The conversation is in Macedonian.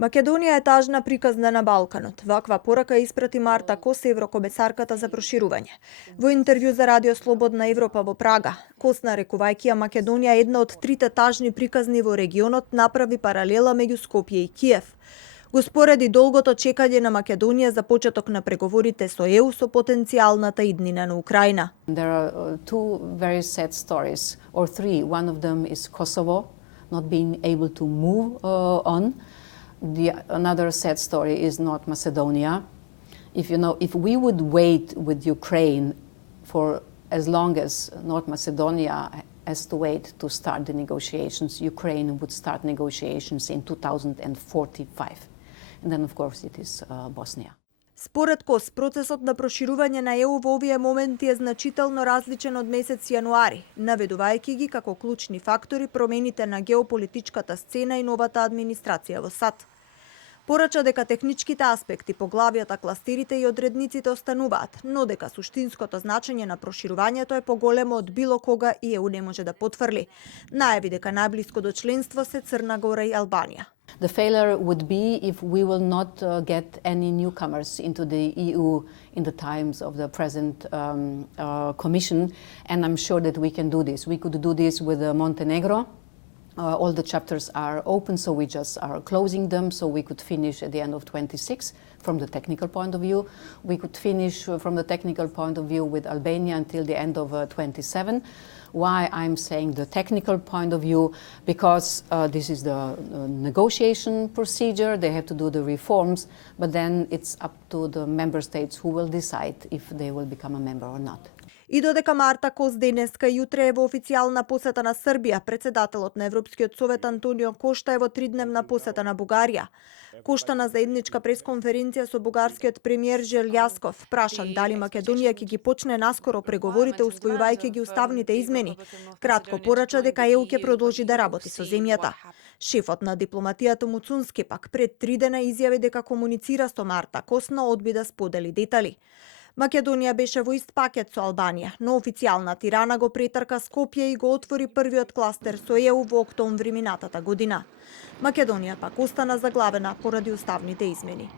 Македонија е тажна приказна на Балканот. Ваква порака испрати Марта Кос, еврокомесарката за проширување. Во интервју за Радио Слободна Европа во Прага, Кос, нарекувајќи ја Македонија една од трите тажни приказни во регионот, направи паралела меѓу Скопје и Киев. Го спореди долгото чекање на Македонија за почеток на преговорите со ЕУ со потенцијалната иднина на Украина. There are two very sad stories, or three. One of them is Kosovo not being able to move on. Another sad story is North Macedonia. If we would wait with Ukraine for as long as North Macedonia has to wait to start the negotiations, Ukraine would start negotiations in 2045. And then, of course, it is Bosnia. Според Кос, процесот на проширување на ЕУ во овие моменти е значително различен од месец јануари, наведувајќи ги како клучни фактори промените на геополитичката сцена и новата администрација во САД. Порача дека техничките аспекти, поглавијата, кластерите и одредниците остануваат, но дека суштинското значење на проширувањето е поголемо од било кога и ЕУ не може да потврли. Најави дека најблиско до членство се Црна Гора и Албанија. The failure would be if we will not get any newcomers into the EU in the times of the present Commission, and I'm sure that we can do this. We could do this with Montenegro. All the chapters are open, so we just are closing them, so we could finish at the end of 26 from the technical point of view. We could finish from the technical point of view with Albania until the end of 27. Why I'm saying the technical point of view? Because this is the negotiation procedure, they have to do the reforms, but then it's up to the member states who will decide if they will become a member or not. И додека Марта Кос денеска и утре е во официјална посета на Србија, председателот на Европскиот совет Антонио Кошта е во тридневна посета на Бугарија. Кошта на заедничка пресконференција со бугарскиот премиер Желјасков прашан дали Македонија ќе ги почне наскоро преговорите усвојувајќи ги уставните измени. Кратко порача дека ЕУ ќе продолжи да работи со земјата. Шефот на дипломатијата Муцунски пак пред 3 дена изјави дека комуницира со Марта Кос, но одби да сподели детали. Македонија беше во ист пакет со Албанија, но официјална Тирана го претрка Скопје и го отвори првиот кластер со ЕУ во октомври минатата година. Македонија пак остана заглавена поради уставните измени.